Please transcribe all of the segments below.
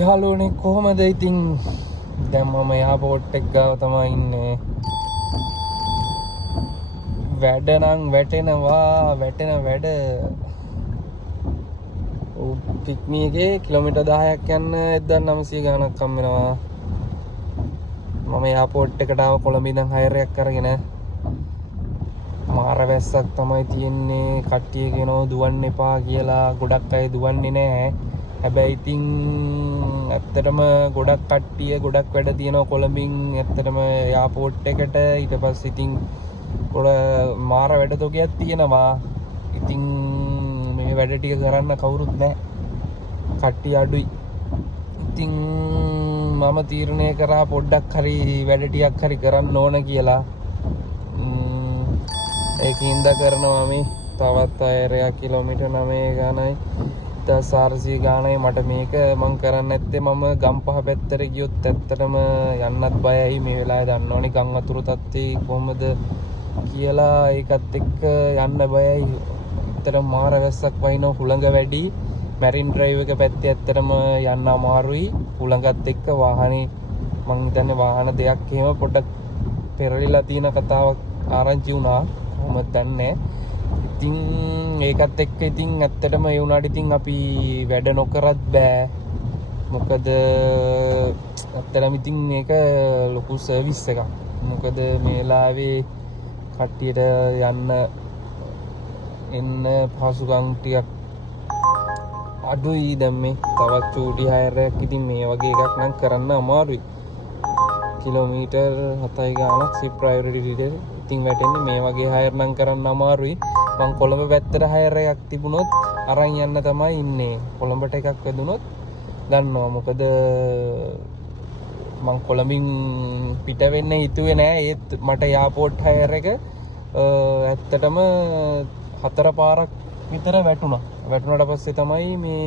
යාළුවනේ කොහොමද ඉතින් දැන් මම එයාපෝට් එක ගාව තමයි ඉන්නේ. වැඩ නම් වැටෙන වැඩ පික්මී එකේ කිලෝමීටර් 10ක් යන්න 1900 ගාණක් හම් වෙනවා. මම එයාපෝට් එකට ආව කොළඹ ඉඳන් හයර් එකක් අරගෙන. මාර වැස්සක් තමයි තියෙන්නේ. කට්ටිය කියනවා දුවන්න එපා කියලා. ගොඩක් අය දුවන්නේ නැහැ. හැබැයි ඉතින් ඇත්තටම ගොඩක් කට්ටිය ගොඩක් වැඩ තියෙනවා කොළඹින්. ඇත්තටම එයාපෝට් එකට ඊට පස්සේ ඉතින් මාර වැඩ තෝගයක් තියෙනවා. ඉතින් මේ වැඩ ටික කරන්න කවුරුත් නැහැ. කට්ටිය අඩුයි. ඉතින් මම තීරණය කරා පොඩ්ඩක් හරි වැඩ ටිකක් හරි කරන්න ඕන කියලා. ඒකින්ද කරනවා මේ තවත් අයරයක් කිලෝමීටර් 9 ගානයි 1400 ගානයි. මට මේක මං කරන්න ඇත්තේ මම ගම්පහ පැත්තට ගියොත් ඇත්තටම යන්නත් බයයි. මේ වෙලාවේ දන්නවනේ ගම් වතුර තත්ත්වය කොහොමද කියලා. ඒකත් එක්ක යන්න බයයි. ඇත්තටම මාර වැස්සක් වයින්නවා. හුළඟ වැඩි. මැරින් ඩ්‍රයිව් එක පැත්තේ ඇත්තටම යන්න අමාරුයි. හුළඟත් එක්ක වාහනේ මං හිතන්නේ වාහන දෙකක් එහෙම පොඩ්ඩක් පෙරලිලා තියෙන කතාවක් ආරංචි වුණා. කොහොමද දන්නේ. ඉතින් ඒකත් එක්ක ඉතින් ඇත්තටම ඒ වුණාට ඉතින් අපි වැඩ නොකරත් බෑ. මොකද ඇත්තටම ඉතින් මේක ලොකු සර්විස් එකක්. මොකද මේ වෙලාවේ කට්ටියට යන්න එන්න පහසුකම් ටිකක් අඩුයි. දැන් මේ තවත් චූටි හයර් එකක් ඉතින් මේ වගේ එකක් නම් කරන්න අමාරුයි. කිලෝමීටර් 7 ගාණක් සිප් ප්‍රයොරිටිට ඉතින් වැටෙන්නේ. මේ වගේ හයර් නම් කරන්න අමාරුයි. මං කොළඹ පැත්තට හයර් එකක් තිබුණොත් අරන් යන්න තමයි ඉන්නේ. කොළඹට එකක් වැදුනොත් ගන්නවා. මොකද මං කොළඹින් පිට වෙන්න හිතුවේ නෑ. ඒත් මට එයාපෝට් හයර් එක ඇත්තටම 4 පාරක් විතර වැටුණා. වැටුණාට පස්සේ තමයි මේ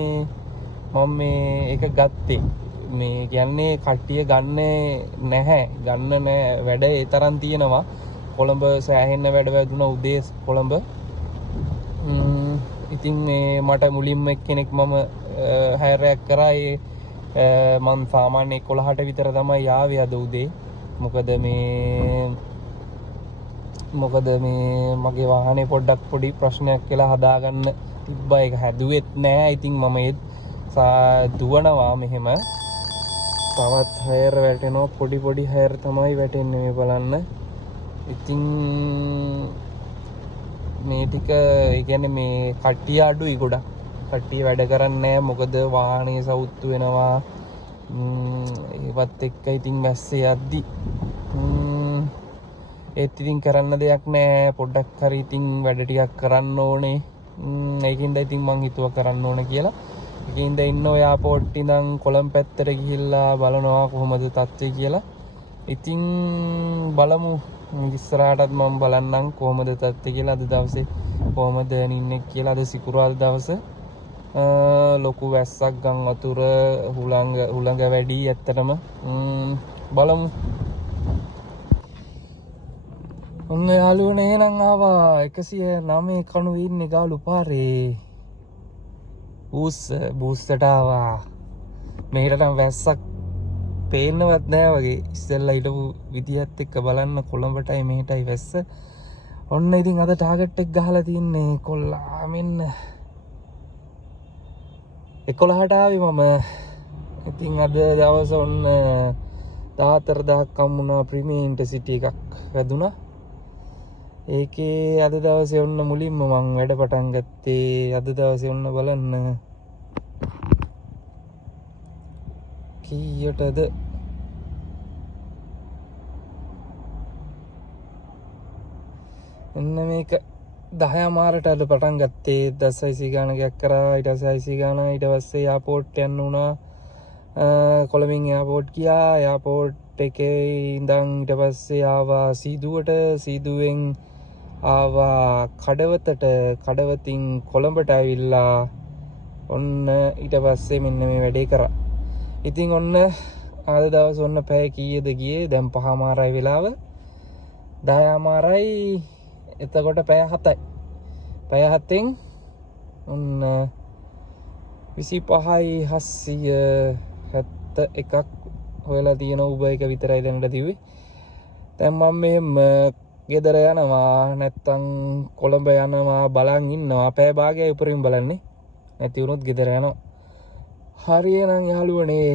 මම මේ එක ගත්තේ. මේ කියන්නේ කට්ටිය ගන්නේ නැහැ. ගන්න නෑ. වැඩ ඒ තරම් තියෙනවා. කොළඹ සෑහෙන්න වැඩ වැදුණා උදේ කොළඹ. ඉතින් මේ මට මුලින්ම එක්කෙනෙක් මම හයර් එකක් කරා. මම සාමාන්‍ය 11ට විතර තමයි ආවේ අද උදේ. මොකද මේ මගේ වාහනේ පොඩ්ඩක් පොඩි ප්‍රශ්නයක් කියලා හදාගන්න තිබ්බා. ඒක හැදුවෙත් නෑ. ඉතින් මම ඒ දුවනවා මෙහෙම. තවත් හයර් වැටෙනවා. පොඩි හයර් තමයි වැටෙන්නේ මේ බලන්න. ඉතින් මේ ටික ඒ කියන්නේ මේ කට්ටිය අඩුයි ගොඩක්. කට්ටිය වැඩ කරන්නේ නැහැ. මොකද වාහනේ සවුත්තු වෙනවා. ඒවත් එක්ක ඉතින් වැස්සේ යද්දි ඒත් ඉතින් කරන්න දෙයක් නැහැ. පොඩ්ඩක් හරි ඉතින් වැඩ ටිකක් කරන්න ඕනේ. ඒකින්ද ඉතින් මං හිතුවා කරන්න ඕනේ කියලා. ඒකින්ද ඉන්න ඔය එයාපෝට් ඉඳන් කොළඹ පැත්තට ගිහිල්ලා බලනවා කොහොමද තත්ත්වය කියලා. ඉතින් බලමු. ඉස්සරහටත් මම බලන්නම් කොහොමද තත්ත්වය කියලා. අද දවසේ කොහොමද ඉන්නේ කියලා. අද සිකුරාදා දවස ලොකු වැස්සක් ගම් වතුර හුළඟ වැඩි. ඇත්තටම බලමු. ඔන්න යාළුවනේ එහෙනම් ආවා 109 කණුවේ ඉන්නේ ගාලු පාරේ. බූස්සට ආවා. මෙහෙට නම් වැස්සක් පේන්නවත් නෑ වගේ. ඉස්සෙල්ලා හිටපු විදියත් එක්ක බලන්න කොළඹටයි මෙහෙටයි වැස්ස. ඔන්න ඉතින් අද ටාගට් එක ගහලා තින්නේ කොල්ලා මෙන්න 11ට ආවේ මම. ඉතින් අද දවස් ඔන්න 14000ක් හම්බුණා. ප්‍රීමියම් ඉන්ටර්සිටි එකක් වැදුනා. ඒකේ අද දවසේ ඔන්න මුලින්ම මං වැඩ පටන් ගත්තේ. අද දවසේ ඔන්න බලන්න කීයටද එන්න මේක 10 මාරට අද පටන් ගත්තේ. 10 ගානක් කරා. ඊට පස්සේ 6 ගාන. ඊට පස්සේ එයාපෝට් යන්න උනා. කොළඹින් එයාපෝට් ගියා. එයාපෝට් එකේ ඉඳන් ඊට පස්සේ ආවා සීදුවට. සීදුවෙන් ආවා කඩවතට. කඩවතින් කොළඹට ඇවිල්ලා ඔන්න ඊට පස්සේ මෙන්න මේ වැඩේ කරා. ඉතින් ඔන්න අද දවස් ඔන්න පැය කීයද ගියේ? දැන් 5:00 වෙලාව. 10:00 එතකොට පැය 7යි. පැය 7ෙන් ඔන්න 25,700 71ක් හොයලා තියෙන උබ එක විතරයි දැනට තිබ්බේ. දැන් මම මෙහෙම ගෙදර යනවා නැත්තම් කොළඹ යනවා බලන් ඉන්නවා. පැය භාගයයි උපරිම බලන්නේ. නැති වුණොත් ගෙදර යනවා. හරි එහෙනම් යාළුවනේ.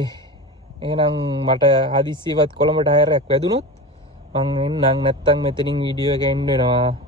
එහෙනම් මට හදිස්සියවත් කොළඹට හයරයක් වැදුනොත් මං එන්නම් නැත්තම් මෙතනින් වීඩියෝ එක එන්න වෙනවා.